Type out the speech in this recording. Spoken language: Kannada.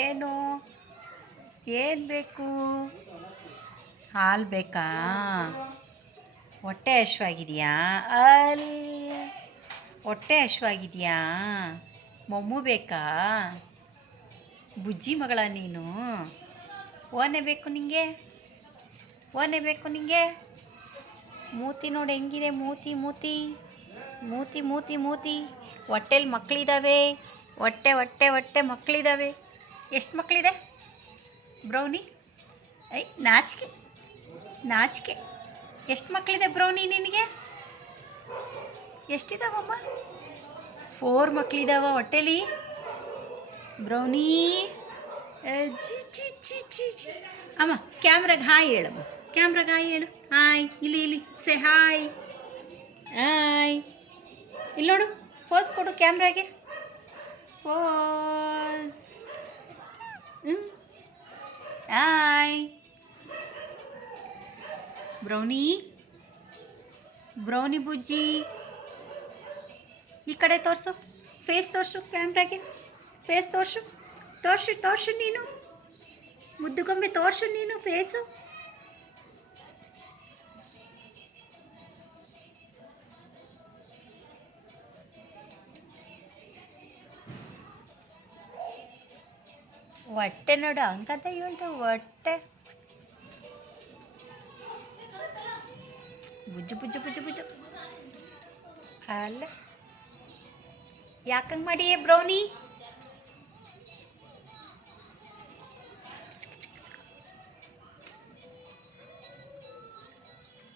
ಏನು ಏನು ಬೇಕು? ಹಾಲು ಬೇಕಾ? ಹೊಟ್ಟೆ ಹಶ್ವಾಗಿದೆಯಾ? ಹೊಟ್ಟೆ ಹಶ್ವಾಗಿದೆಯಾ? ಮೊಮ್ಮು ಬೇಕಾ? ಬುಜ್ಜಿ ಮಗಳ ನೀನು? ಓನೆ ಬೇಕು ನಿಂಗೆ? ಓನೆ ಬೇಕು ನಿಂಗೆ? ಮೂತಿ ನೋಡಿ ಹೆಂಗಿದೆ ಮೂತಿ ಮೂತಿ ಮೂತಿ ಮೂತಿ ಮೂತಿ. ಹೊಟ್ಟೆಲಿ ಮಕ್ಕಳಿದ್ದಾವೆ. ಹೊಟ್ಟೆ ಹೊಟ್ಟೆ ಹೊಟ್ಟೆ ಮಕ್ಕಳಿದ್ದಾವೆ. ಎಷ್ಟು ಮಕ್ಕಳಿದೆ ಬ್ರೌನಿ? ಐ ನಾಚಿಕೆ ನಾಚಿಕೆ. ಎಷ್ಟು ಮಕ್ಕಳಿದೆ ಬ್ರೌನಿ ನಿನಗೆ? ಎಷ್ಟಿದಾವಮ್ಮ? 4 ಮಕ್ಕಳಿದಾವ ಹೊಟ್ಟೆಲಿ ಬ್ರೌನಿ. ಜಿ ಚಿ ಚಿ ಚಿ ಚಿ. ಅಮ್ಮ ಕ್ಯಾಮ್ರಾಗೆ ಹಾಯ್ ಹೇಳಮ್ಮ. ಕ್ಯಾಮ್ರಾಗೆ ಹಾಯ್ ಹೇಳು. ಹಾಯ್ ಇಲ್ಲಿ ಇಲ್ಲಿ ಸೇ ಹಾಯ್. ಹಾಯ್ ಇಲ್ಲಿ ನೋಡು. ಫೋಸ್ ಕೊಡು ಕ್ಯಾಮ್ರಾಗೆ. ಫೋಸ್. Hi brownie. ಬ್ರೌನಿ ಬುಜ್ಜಿ ಈ ಕಡೆ ತೋರಿಸು. ಫೇಸ್ ತೋರಿಸು ಕ್ಯಾಮ್ರಾಗೆ. ಫೇಸ್ ತೋರಿಸು ತೋರಿಸು ತೋರಿಸು ನೀನು. ಮುದ್ದುಗೊಂಬೆ ತೋರಿಸು ನೀನು ಫೇಸು. ಹೊಟ್ಟೆ ನೋಡು ಹಂಗಂತ ಹೇಳ್ತು. ಹೊಟ್ಟೆ ಬುಜ್ಜು ಬುಜ್ಜು ಬುಜ್ಜು ಬುಜ್ಜು. ಅಲ್ಲ ಯಾಕಂಗೆ ಮಾಡಿ ಬ್ರೌನಿ?